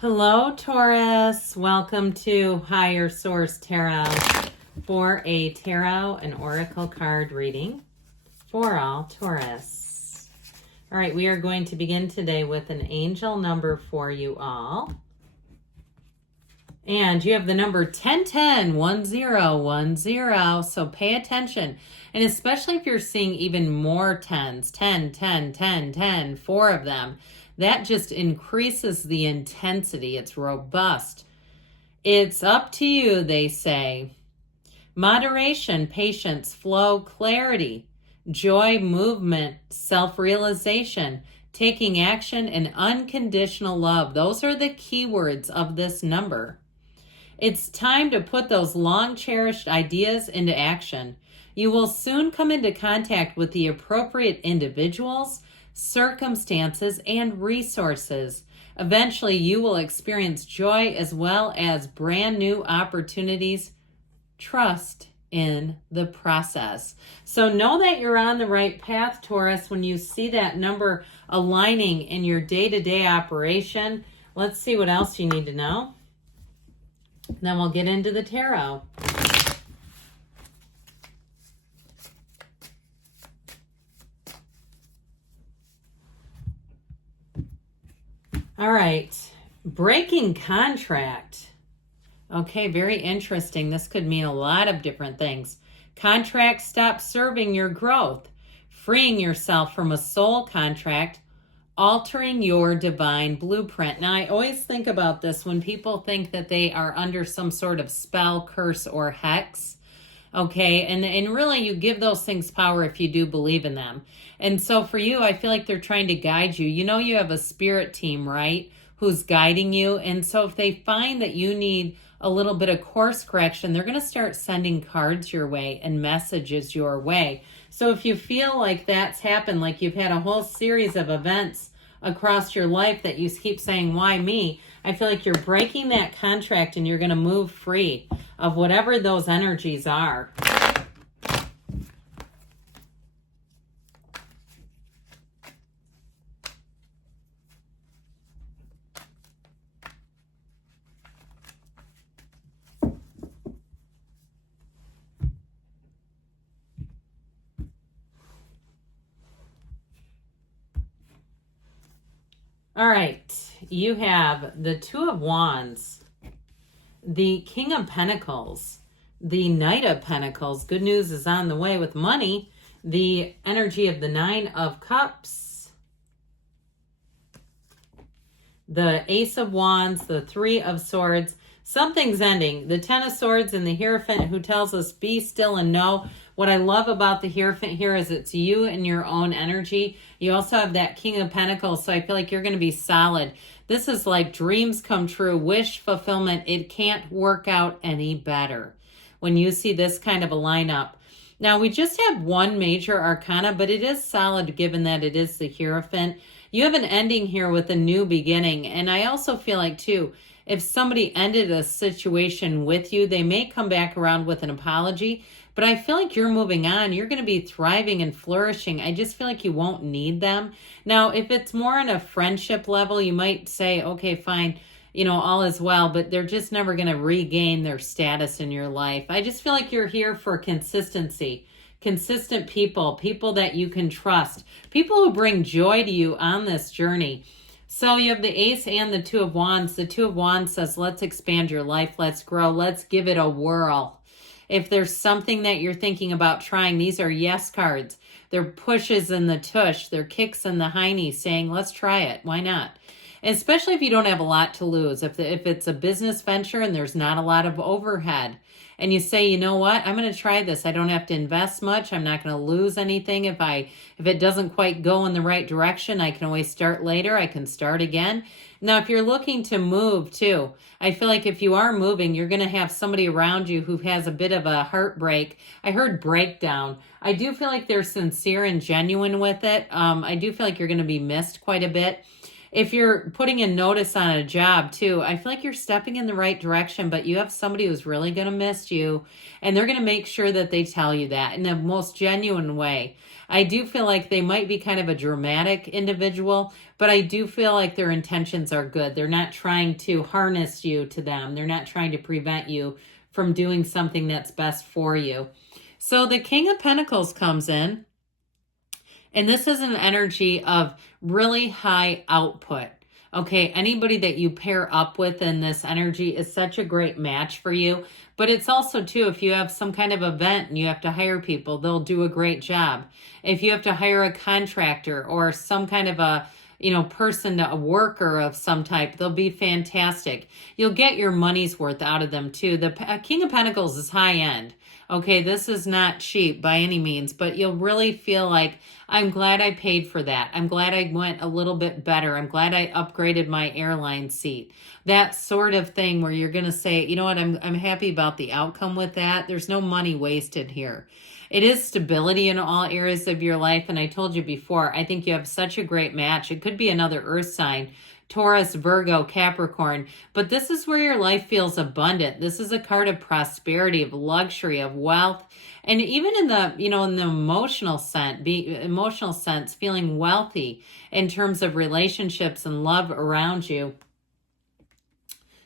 Hello, Taurus. Welcome to Higher Source Tarot for a tarot and oracle card reading for all Taurus. All right, we are going to begin today with an angel number for you all. And you have the number 1010, 1010, so pay attention. And especially if you're seeing even more 10s, 10, 10, 10, 10, 4 of them, that just increases the intensity. It's robust. It's up to you, they say. Moderation, patience, flow, clarity, joy, movement, self-realization, taking action, and unconditional love. Those are the keywords of this number. It's time to put those long-cherished ideas into action. You will soon come into contact with the appropriate individuals, circumstances, and resources. Eventually, you will experience joy as well as brand new opportunities. Trust in the process. So know that you're on the right path, Taurus, when you see that number aligning in your day-to-day operation. Let's see what else you need to know. Then we'll get into the tarot. All right, breaking contract. Okay, very interesting. This could mean a lot of different things. Contract stops serving your growth, freeing yourself from a soul contract, altering your divine blueprint. Now, I always think about this when people think that they are under some sort of spell, curse, or hex. Okay, and really you give those things power if you do believe in them. And so for you, I feel like they're trying to guide you. You know you have a spirit team, right, who's guiding you. And so if they find that you need a little bit of course correction, they're going to start sending cards your way and messages your way. So if you feel like that's happened, like you've had a whole series of events across your life that you keep saying, why me? I feel like you're breaking that contract and you're going to move free of whatever those energies are. All right, you have the Two of Wands, the King of Pentacles, the Knight of Pentacles. Good news is on the way with money. The energy of the Nine of Cups, the Ace of Wands, the Three of Swords. Something's ending. The Ten of Swords and the Hierophant, who tells us be still and know. What I love about the Hierophant here is it's you and your own energy. You also have that King of Pentacles, so I feel like you're going to be solid. This is like dreams come true, wish fulfillment. It can't work out any better when you see this kind of a lineup. Now, we just have one major arcana, but it is solid given that it is the Hierophant. You have an ending here with a new beginning, and I also feel like, too, if somebody ended a situation with you, they may come back around with an apology, but I feel like you're moving on. You're going to be thriving and flourishing. I just feel like you won't need them. Now, if it's more on a friendship level, you might say, okay, fine, you know, all is well, but they're just never going to regain their status in your life. I just feel like you're here for consistency. Consistent people, people that you can trust, people who bring joy to you on this journey. So you have the Ace and the Two of Wands. The Two of Wands says, let's expand your life. Let's grow. Let's give it a whirl. If there's something that you're thinking about trying, these are yes cards. They're pushes and the tush. They're kicks and the hiney saying, let's try it. Why not? And especially if you don't have a lot to lose. If it's a business venture and there's not a lot of overhead, and you say, you know what, I'm going to try this. I don't have to invest much. I'm not going to lose anything. If it doesn't quite go in the right direction, I can always start later. I can start again. Now, if you're looking to move too, I feel like if you are moving, you're going to have somebody around you who has a bit of a heartbreak. I heard breakdown. I do feel like they're sincere and genuine with it. I do feel like you're going to be missed quite a bit. if you're putting a notice on a job too, I feel like you're stepping in the right direction, but you have somebody who's really going to miss you, and they're going to make sure that they tell you that in the most genuine way. I do feel like they might be kind of a dramatic individual, but I do feel like their intentions are good. They're not trying to harness you to them. They're not trying to prevent you from doing something that's best for you. So the King of Pentacles comes in, and this is an energy of really high output. Okay, anybody that you pair up with in this energy is such a great match for you. But it's also, too, if you have some kind of event and you have to hire people, they'll do a great job. If you have to hire a contractor or some kind of a person, a worker of some type, they'll be fantastic. You'll get your money's worth out of them, too. The King of Pentacles is high end. Okay, this is not cheap by any means, but you'll really feel like, I'm glad I paid for that. I'm glad I went a little bit better. I'm glad I upgraded my airline seat. That sort of thing where you're going to say, you know what, I'm happy about the outcome with that. There's no money wasted here. It is stability in all areas of your life. And I told you before, I think you have such a great match. It could be another earth sign, Taurus, Virgo, Capricorn, but this is where your life feels abundant. This is a card of prosperity, of luxury, of wealth, and even in the, in the emotional sense, feeling wealthy in terms of relationships and love around you.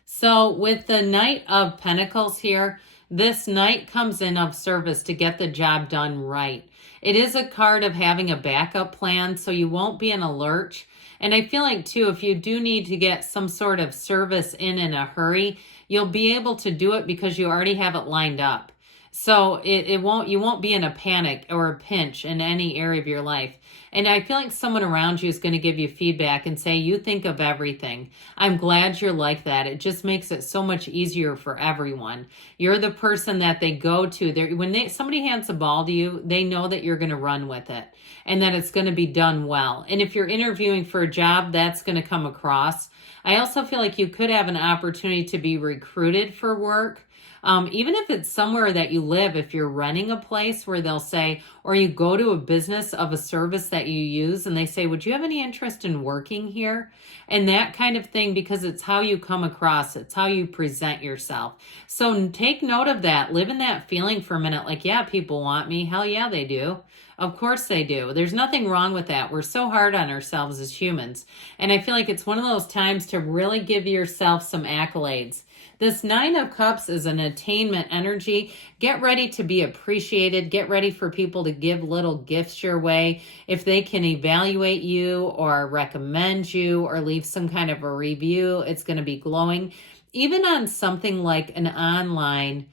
So with the Knight of Pentacles here, this Knight comes in of service to get the job done right. It is a card of having a backup plan, so you won't be in a lurch. And I feel like, too, if you do need to get some sort of service in a hurry, you'll be able to do it because you already have it lined up. So you won't be in a panic or a pinch in any area of your life. And I feel like someone around you is going to give you feedback and say, you think of everything. I'm glad you're like that. It just makes it so much easier for everyone. You're the person that they go to. When somebody hands a ball to you, they know that you're going to run with it and that it's going to be done well. And if you're interviewing for a job, that's going to come across. I also feel like you could have an opportunity to be recruited for work. Even if it's somewhere that you live, if you're renting a place where they'll say, or you go to a business of a service that you use and they say, would you have any interest in working here? And that kind of thing, because it's how you come across, it's how you present yourself. So take note of that. Live in that feeling for a minute. Like, yeah, people want me. Hell yeah, they do. Of course they do. There's nothing wrong with that. We're so hard on ourselves as humans. And I feel like it's one of those times to really give yourself some accolades. This Nine of Cups is an attainment energy. Get ready to be appreciated. Get ready for people to give little gifts your way. If they can evaluate you or recommend you or leave some kind of a review, it's going to be glowing. Even on something like an online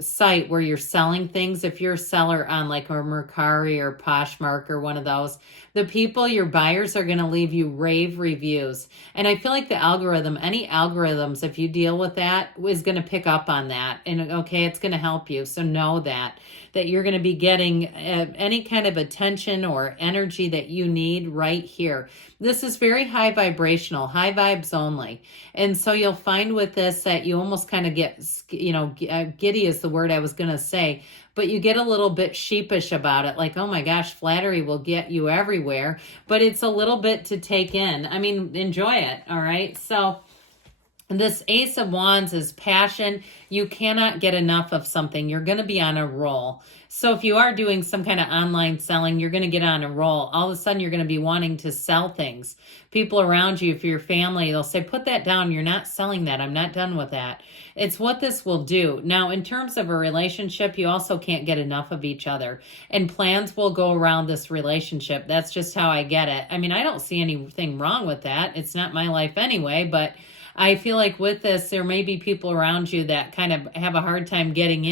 site where you're selling things, if you're a seller on like a Mercari or Poshmark or one of those, the people, your buyers, are going to leave you rave reviews. And I feel like the algorithm, any algorithms, if you deal with that, is going to pick up on that. And okay, it's going to help you. So know that you're going to be getting any kind of attention or energy that you need right here. This is very high vibrational, high vibes only. And so you'll find with this that you almost kind of get, giddy is the word I was going to say, but you get a little bit sheepish about it. Like, oh my gosh, flattery will get you everywhere, but it's a little bit to take in. I mean, enjoy it. All right. So this Ace of Wands is passion. You cannot get enough of something. You're going to be on a roll. So if you are doing some kind of online selling, you're going to get on a roll. All of a sudden, you're going to be wanting to sell things. People around you, if you're family, they'll say, put that down. You're not selling that. I'm not done with that. It's what this will do. Now, in terms of a relationship, you also can't get enough of each other. And plans will go around this relationship. That's just how I get it. I mean, I don't see anything wrong with that. It's not my life anyway, but I feel like with this, there may be people around you that kind of have a hard time getting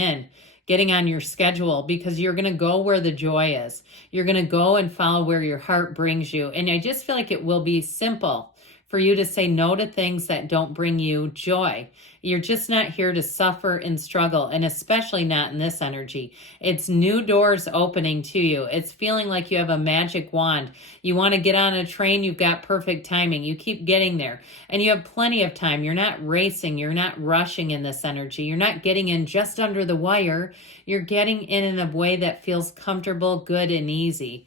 on your schedule, because you're going to go where the joy is. You're going to go and follow where your heart brings you. And I just feel like it will be simple for you to say no to things that don't bring you joy. You're just not here to suffer and struggle, and especially not in this energy. It's new doors opening to you. It's feeling like you have a magic wand. You want to get on a train, you've got perfect timing. You keep getting there, and you have plenty of time. You're not racing. You're not rushing in this energy. You're not getting in just under the wire. You're getting in a way that feels comfortable, good, and easy.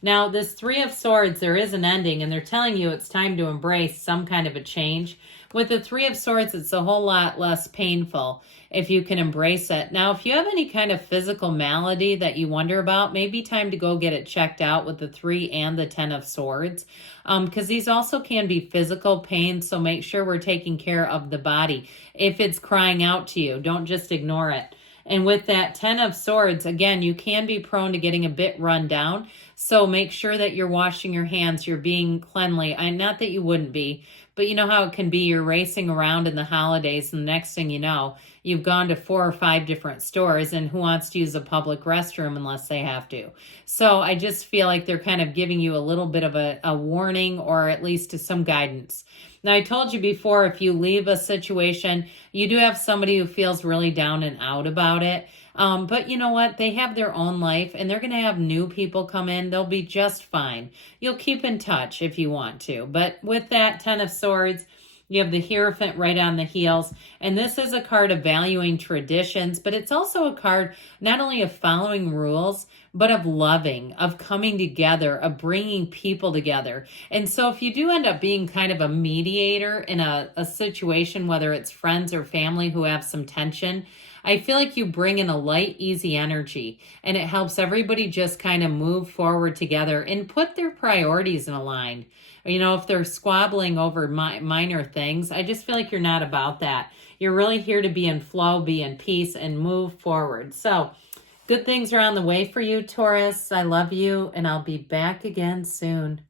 Now, this Three of Swords, there is an ending, and they're telling you it's time to embrace some kind of a change. With the Three of Swords, it's a whole lot less painful if you can embrace it. Now, if you have any kind of physical malady that you wonder about, maybe time to go get it checked out with the 3 and the 10 of Swords, because these also can be physical pain, so make sure we're taking care of the body. If it's crying out to you, don't just ignore it. And with that 10 of Swords, again, you can be prone to getting a bit run down. So make sure that you're washing your hands, you're being cleanly. Not that you wouldn't be, but you know how it can be. You're racing around in the holidays, and the next thing you know, you've gone to 4 or 5 different stores, and who wants to use a public restroom unless they have to? So I just feel like they're kind of giving you a little bit of a warning, or at least some guidance. Now, I told you before, if you leave a situation, you do have somebody who feels really down and out about it. But you know what? They have their own life, and they're going to have new people come in. They'll be just fine. You'll keep in touch if you want to. But with that 10 of Swords, you have the Hierophant right on the heels. And this is a card of valuing traditions, but it's also a card not only of following rules, but of loving, of coming together, of bringing people together. And so if you do end up being kind of a mediator in a situation, whether it's friends or family who have some tension, I feel like you bring in a light, easy energy, and it helps everybody just kind of move forward together and put their priorities in a line. You know, if they're squabbling over minor things, I just feel like you're not about that. You're really here to be in flow, be in peace, and move forward. So good things are on the way for you, Taurus. I love you, and I'll be back again soon.